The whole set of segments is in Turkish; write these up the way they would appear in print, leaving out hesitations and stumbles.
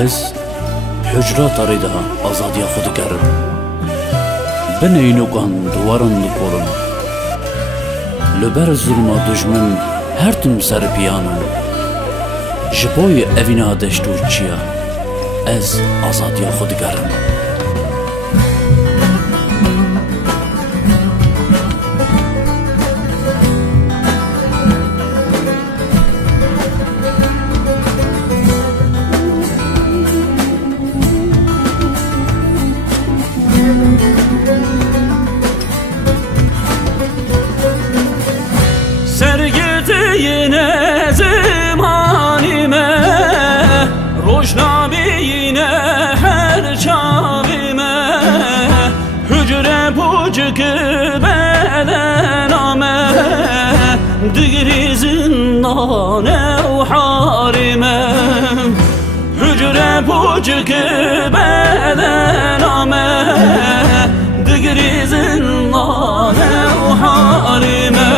از حجرات آریده آزادی خود کردم. بنینوکان دوارن نکورم. لبر ظلم دشمن هر تن سر پیانم. جبوی اوینا دشتور چیا از آزادی خود کردم. Sergitine zamanime, roşnabine her çavime, hücre bucuk bedename, digri zindane harime, hücre bucuk bedename, digri zindane harime.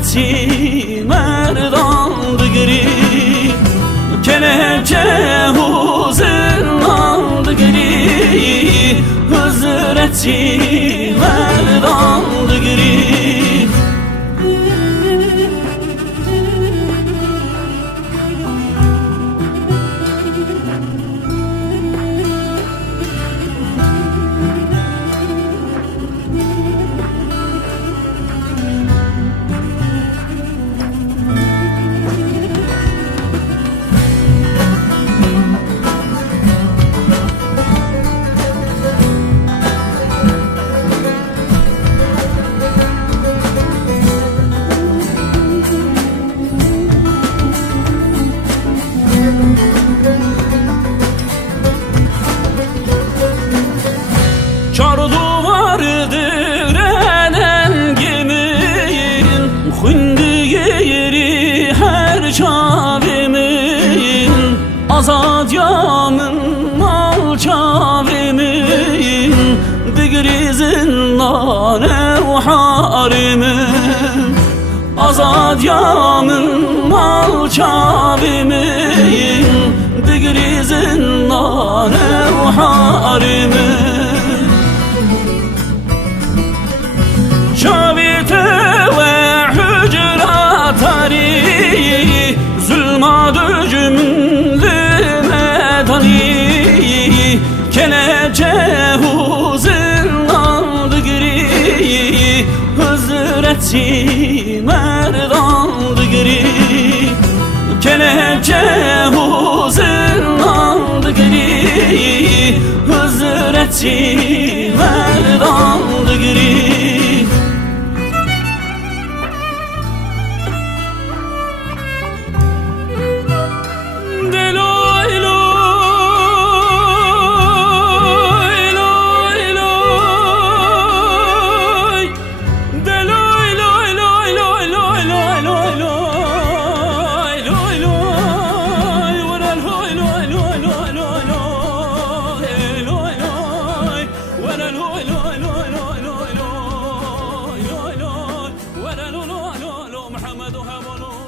Hazreti merdan digri kelepçe huzurlan digri Hazreti merdan digri Çar duvardır enengimin, Hündü yeri her çavimin, Azad yamın mal çavimin, Digri zindane harimin, Azad yamın mal çavimin, Digri zindane harimin. Şavite ve hücrat ari, zulma cümle medani, kelepçe huzurlan digri, Hazreti merdan digri, kelepçe huzurlan digri, Hazreti merdan digri. محمد هبلو